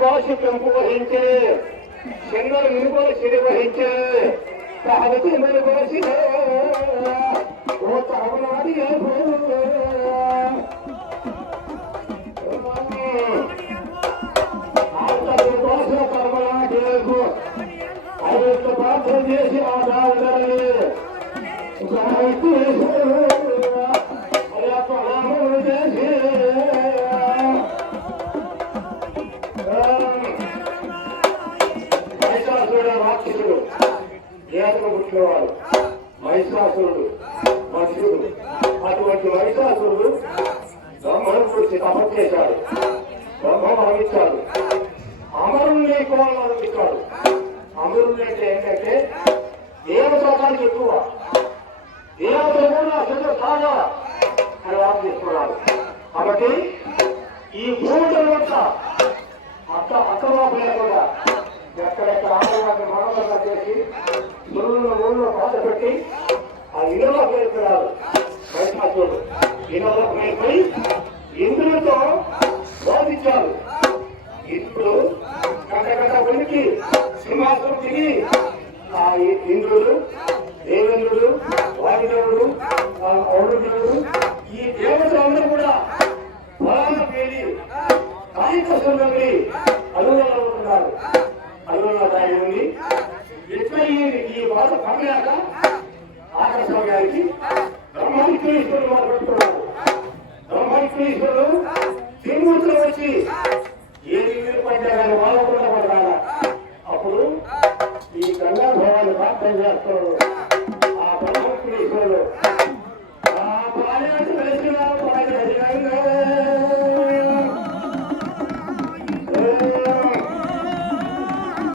భాష పెంపు వహించే చెంగల మినుగోలు సిరి వహించే సహజతి భాష ఓ తహనాది భాష కర్మలాకు ఐదు ప్రార్థన చేసి ఆధారాలని చేసి రాక్షసుడు గీతను పుట్టినవాడు మహిషాసురుడు మనుషుడు. అటువంటి మహిషాసురుడు బ్రహ్మను గురించి తపస్సు చేశాడు. బ్రహ్మ మరణించాడు. అమరుణ్ణి కూడా మరణించాడు. అమరుణ్ణి అంటే ఏంటంటే దేవతకానికి ఎక్కువ, దేవతలు కూడా అసలు కాగా అని వారు తీసుకున్నాడు. కాబట్టి ఈ భూముల అక్కవాపు లేకుండా ఎక్కడెక్కడ ఆడవాళ్ళని మనోరంగా చేసి ఊళ్ళో పాత పెట్టి ఆ ఇళ్ళలో పేరుకున్నాడు మహిషాసురుడు. ఇళ్ళలో పేరుపై ఇంద్రులతో బోధించాడు. ఇప్పుడు కట్టకట్ట వెలికి సింహాసనం తిరిగి ఆ ఇంద్రుడు, దేవేంద్రుడు, వాయుదేవుడు, అరుణుడు ఈ దేవతలందరూ కూడా పొలాల పేలి కాళికాసురుడి అలుగులలో ఉంటున్నారు. అలుగులో దాని ఉంది. ఎట్లా ఈ బాధ పడలేక ఆకర్షణకి బ్రహ్మవిష్ణుడు వారు పెడుతున్నారు. బ్రహ్మవిష్ణుడు శ్రీమూర్తులు వచ్చి ఏది వీలు పడ్డా కానీ వాళ్ళు కూడా పడాల. అప్పుడు ఈ గంగా భవాన్ని ప్రార్థన చేస్తారు.